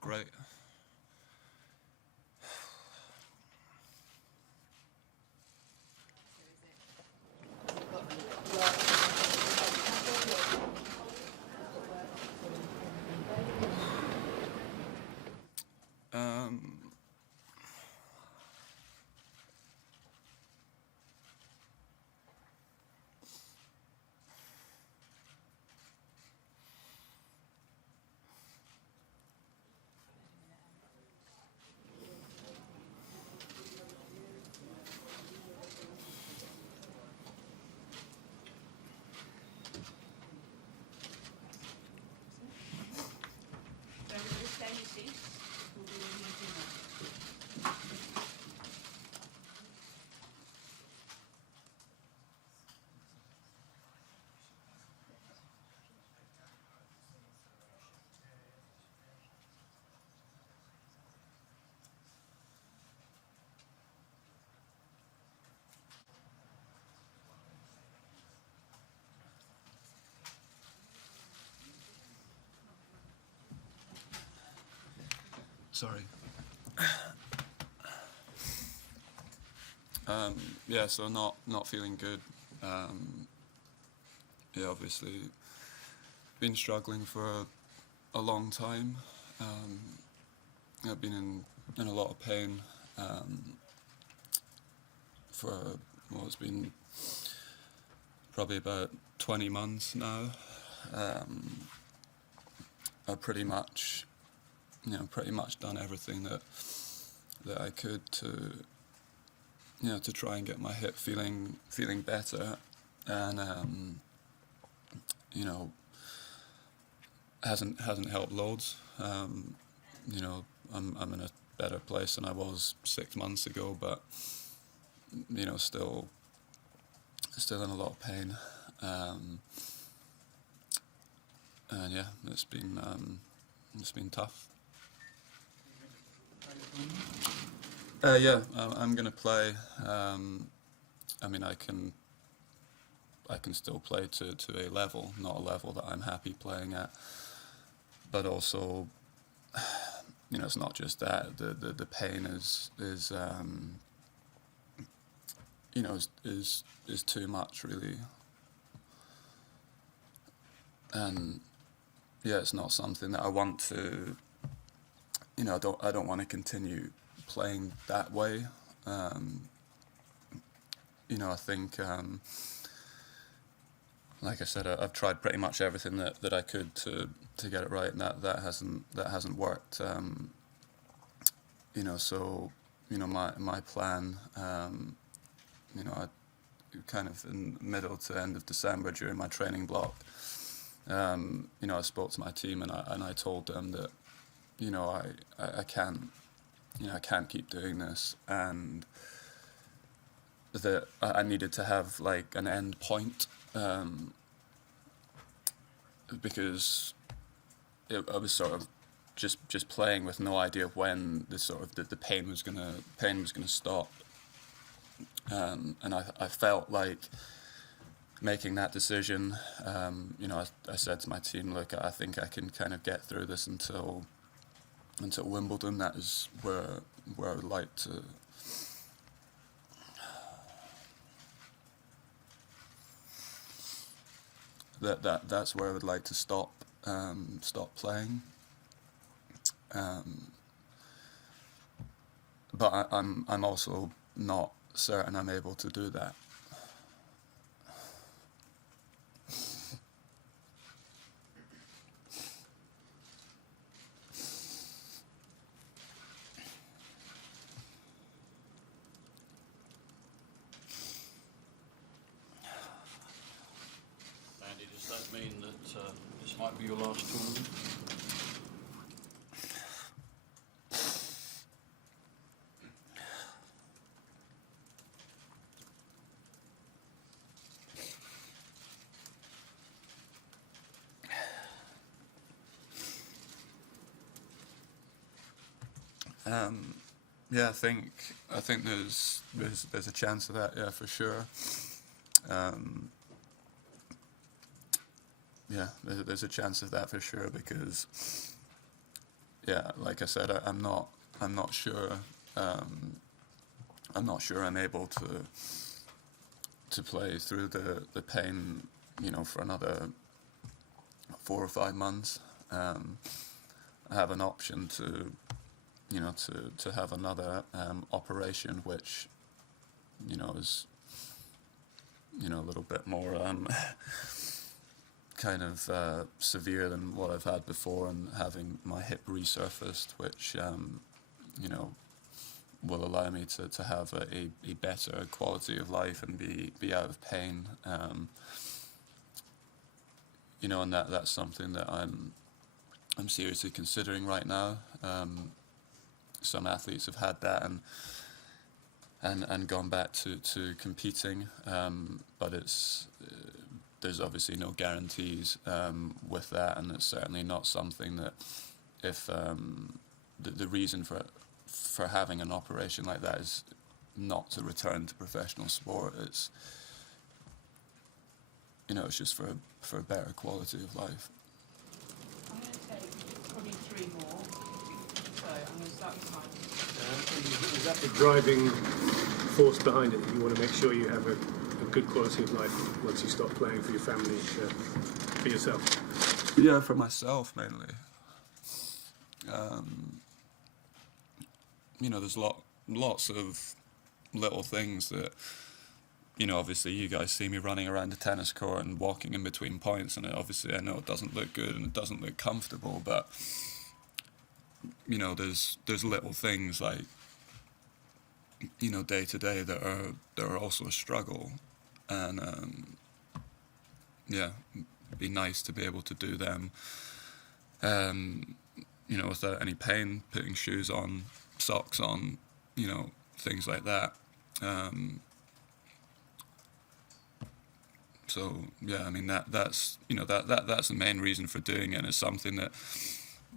not great. Um, Sorry. Yeah, so not feeling good. Yeah, obviously been struggling for a long time. I've been in a lot of pain for, well, it's been probably about 20 months now. I've pretty much done everything that I could to try and get my hip feeling better, and you know, hasn't helped loads. You know, I'm in a better place than I was 6 months ago, but you know, still in a lot of pain. And yeah, it's been tough. Yeah, I'm gonna play. I mean, I can still play to a level, not a level that I'm happy playing at, but also, you know, it's not just that. The pain is you know, is too much really, and yeah, it's not something that I want to. You know, I don't want to continue playing that way. Um, you know, I think, like I said, I've tried pretty much everything that I could to get it right, and that hasn't worked. You know, so you know, my plan. You know, I kind of in middle to end of December during my training block. You know, I spoke to my team and I told them that, you know, I can't, you know, I can't keep doing this, and that I needed to have like an end point, because I was sort of just playing with no idea when the pain was gonna stop, and I felt like making that decision. You know, I said to my team, look, I think I can kind of get through this until Wimbledon. That is where I would like to. That's where I would like to stop playing. But I'm also not certain I'm able to do that. Andy, does that mean that this might be your last tournament? Yeah, I think there's a chance of that. Yeah, for sure. Yeah, there's a chance of that for sure, because yeah, like I said, I'm not sure. I'm not sure I'm able to play through the pain, for another 4 or 5 months. I have an option to, to have another operation, which, is, a little bit more kind of severe than what I've had before, and having my hip resurfaced, which, will allow me to have a better quality of life and be out of pain. And that's something that I'm seriously considering right now. Some athletes have had that and gone back to competing, but there's obviously no guarantees with that, and it's certainly not something that if the reason for having an operation like that is not to return to professional sport. It's it's just for a better quality of life. I'm going to take probably 3 more. So I'm going to start with time. Is that the driving force behind it? You want to make sure you have a good quality of life once you stop playing, for your family, for yourself? Yeah, for myself mainly. There's lots of little things that, obviously you guys see me running around the tennis court and walking in between points, and obviously I know it doesn't look good and it doesn't look comfortable, but, there's little things like, day to day that are also a struggle, and, it'd be nice to be able to do them, without any pain, putting shoes on, socks on, things like that. So yeah, I mean that's that's the main reason for doing it. And it's something that,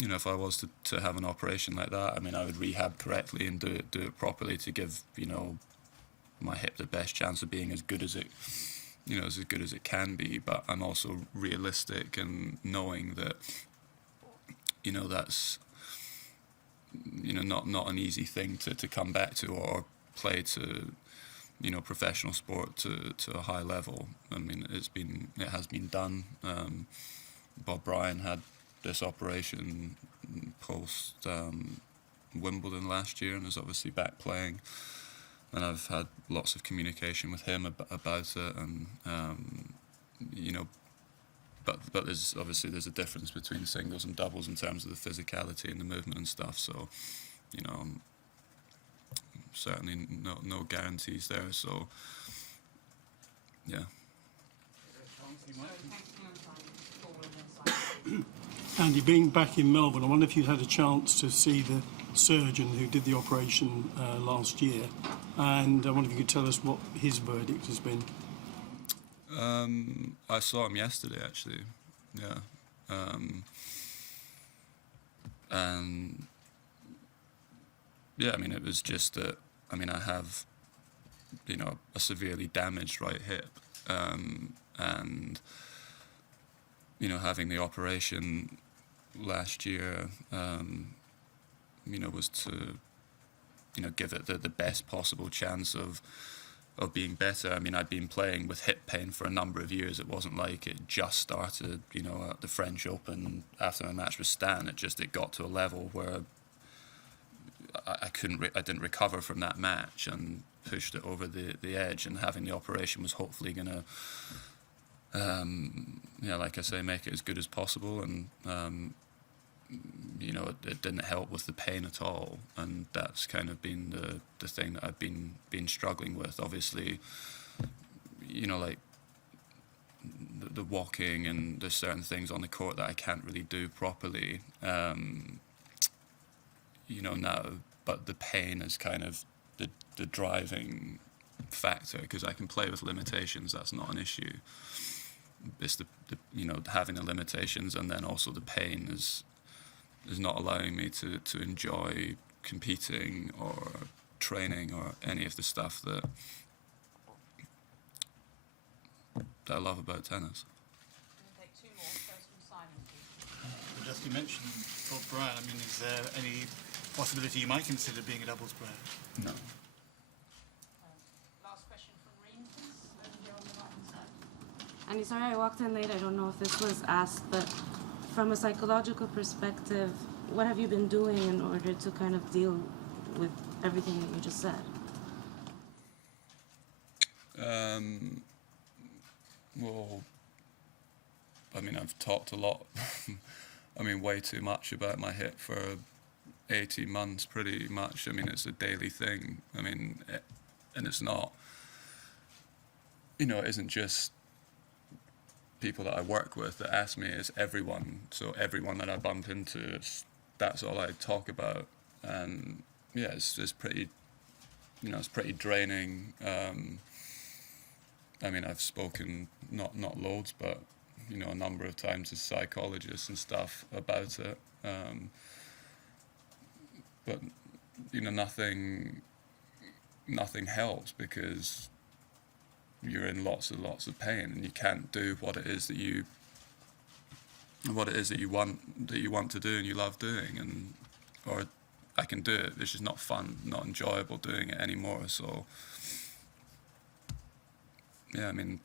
if I was to have an operation like that, I mean, I would rehab correctly and do it properly to give my hip the best chance of being as good as it as good as it can be. But I'm also realistic and knowing that that's not an easy thing to come back to or play to professional sport to a high level. I mean, it has been done. Bob Bryan had this operation post Wimbledon last year and is obviously back playing, and I've had lots of communication with him about it, and but there's a difference between singles and doubles in terms of the physicality and the movement and stuff. So, certainly no guarantees there. So, yeah. Andy, being back in Melbourne, I wonder if you had a chance to see the surgeon who did the operation last year, and I wonder if you could tell us what his verdict has been. I saw him yesterday, actually. Yeah. And yeah, I mean, it was just that, I mean, I have, a severely damaged right hip, and, having the operation last year, was to, give it the best possible chance of being better. I mean, I'd been playing with hip pain for a number of years. It wasn't like it just started, at the French Open after my match with Stan. It got to a level where I didn't recover from that match and pushed it over the edge. And having the operation was hopefully going to, like I say, make it as good as possible. And it didn't help with the pain at all, and that's kind of been the thing that I've been struggling with. Obviously, like the walking, and there's certain things on the court that I can't really do properly, now, but the pain is kind of the driving factor, because I can play with limitations, that's not an issue. It's the having the limitations, and then also the pain is not allowing me to enjoy competing or training or any of the stuff that I love about tennis. I'm going to take 2 more. First from Simon, please. just you mentioned Bob Brown. I mean, is there any possibility you might consider being a doubles player? No. Last question from Reem, please. And you're on the right-hand side. Andy, sorry I walked in late. I don't know if this was asked, but from a psychological perspective, what have you been doing in order to kind of deal with everything that you just said? Well, I mean, I've talked a lot, I mean, way too much about my hip for 18 months, pretty much. I mean, it's a daily thing. I mean, and it's not, you know, it isn't just people that I work with that ask me, it's everyone. So everyone that I bump into, that's all I talk about. And yeah, it's pretty, you know, it's pretty draining. I mean, I've spoken, not loads, but, you know, a number of times to psychologists and stuff about it. But, you know, nothing helps because you're in lots of pain and you can't do what it is that you want to do and you love doing, and or I can do it, it's just not fun, not enjoyable doing it anymore. So yeah, I mean,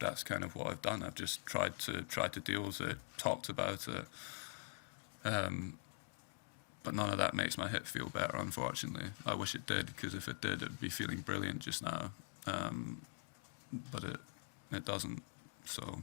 that's kind of what I've done. I've just tried to deal with it, talked about it, but none of that makes my hip feel better, unfortunately. I wish it did, because if it did, it'd be feeling brilliant just now. But it doesn't. So